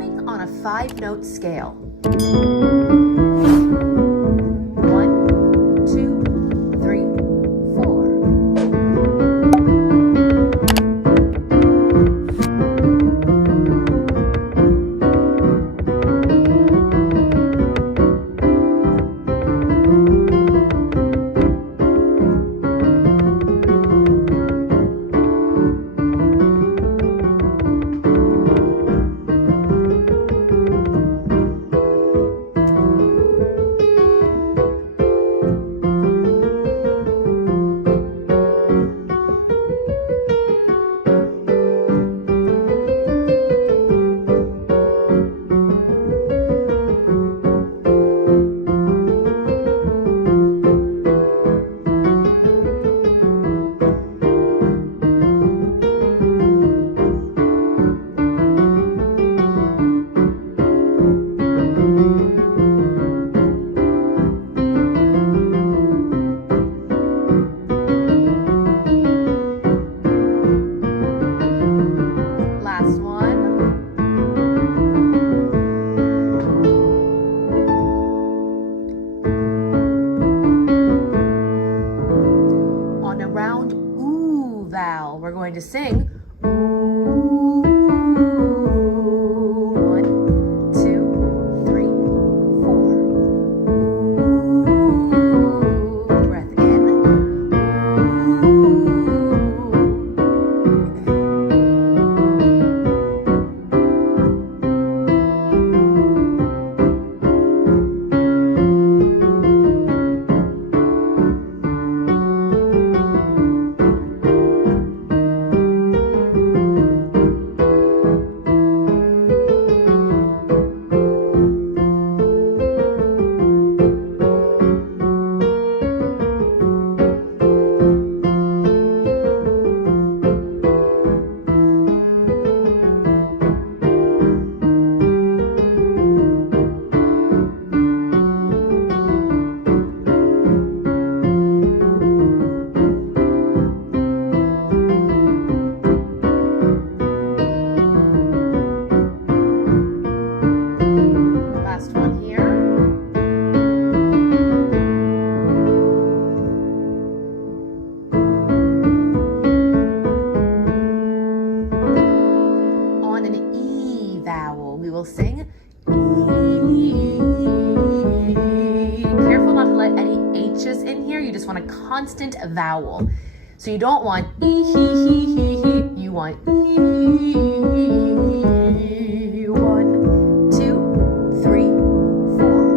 humming on a 5-note scale. 1, 2, 3, 4. We're going to sing ooh. 1, 2, 3, 4. Ooh. Breath in. We will sing E. Careful not to let any H's in here. You just want a constant vowel. So you don't want E, he. You want E. 1, 2, 3, 4.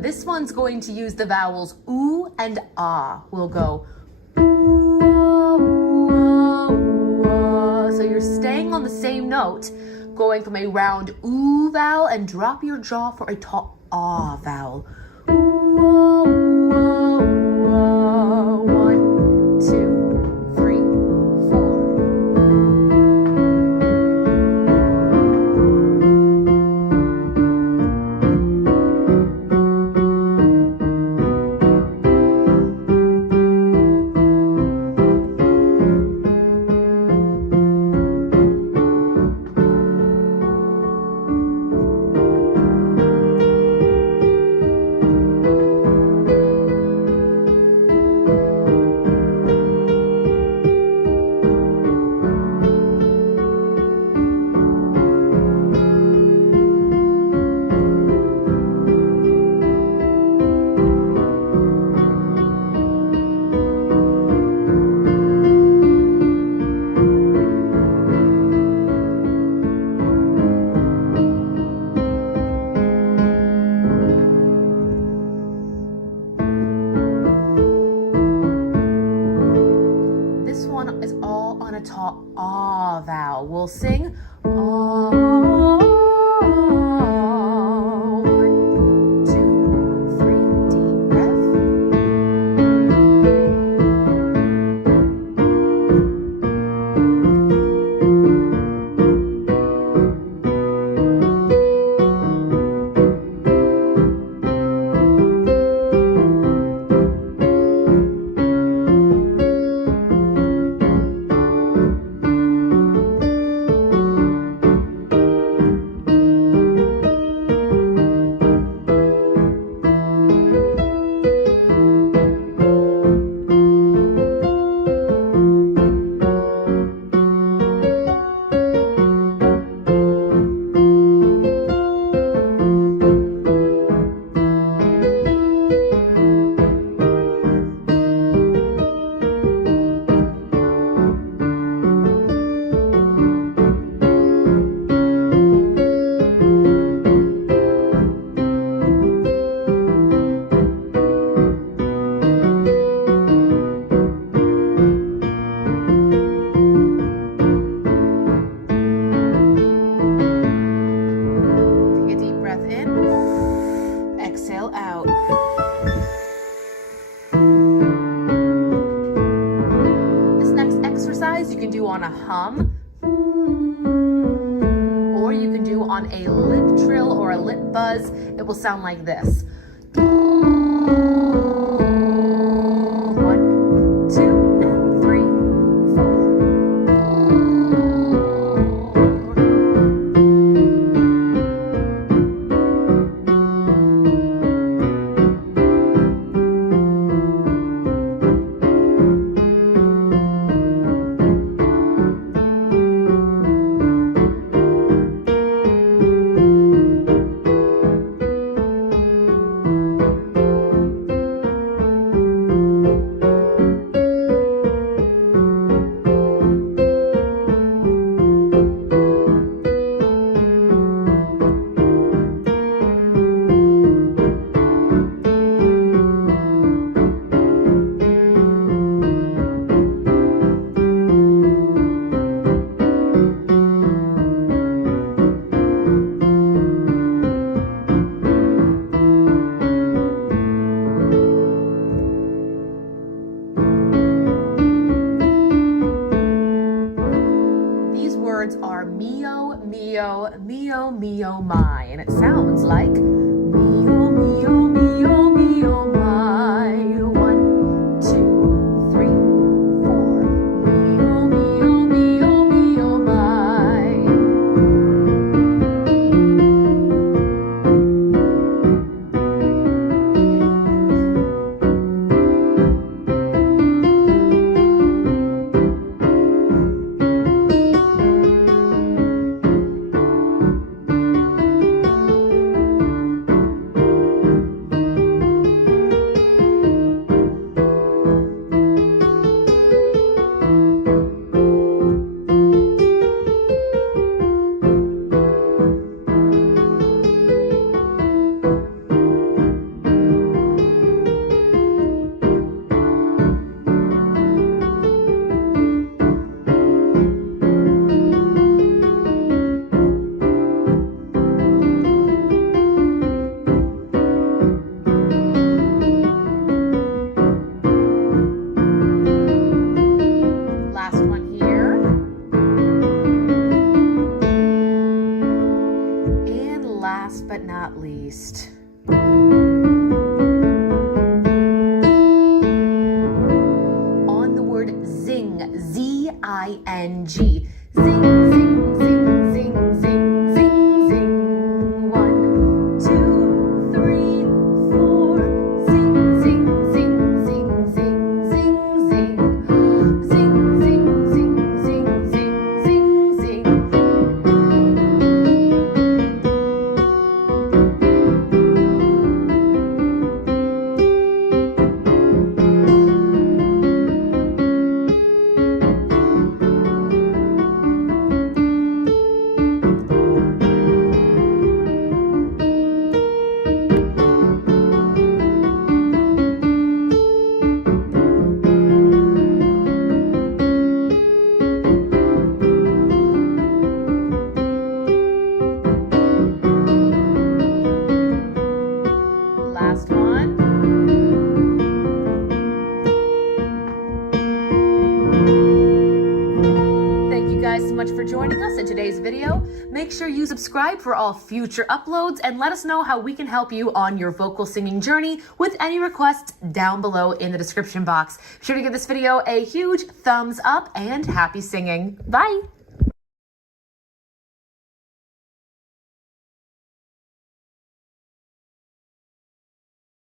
This one's going to use the vowels oo and ah. We'll go ooh, ah, ooh, ah. So you're staying on the same note, going from a round oo vowel, and drop your jaw for a tall ah vowel. Ooh, ah, ooh, ah, ooh, ah. 1, 2, 3, 4. a tall ah vowel. We'll sing ah. 1, 2, 3, deep breath. You can do on a hum, or you can do on a lip trill or a lip buzz. It will sound like this. 1, 2, and 3, 4. Are mio, mio, mio, mio, my, and it sounds like mio, mio, mio, mio, my. 1, 2, 3, 4. Mio, mio, mio, mio, my. Last but not least, on the word zing, Z-I-N-G, zing, zing, zing, zing, zing, zing, zing. 1, 2, 3, 4, zing, zing, zing, zing, zing, zing, zing, zing, zing, zing, zing, zing, zing, zing. much for joining us in today's video. Make sure you subscribe for all future uploads and let us know how we can help you on your vocal singing journey with any requests down below in the description box. Be sure to give this video a huge thumbs up and happy singing. Bye!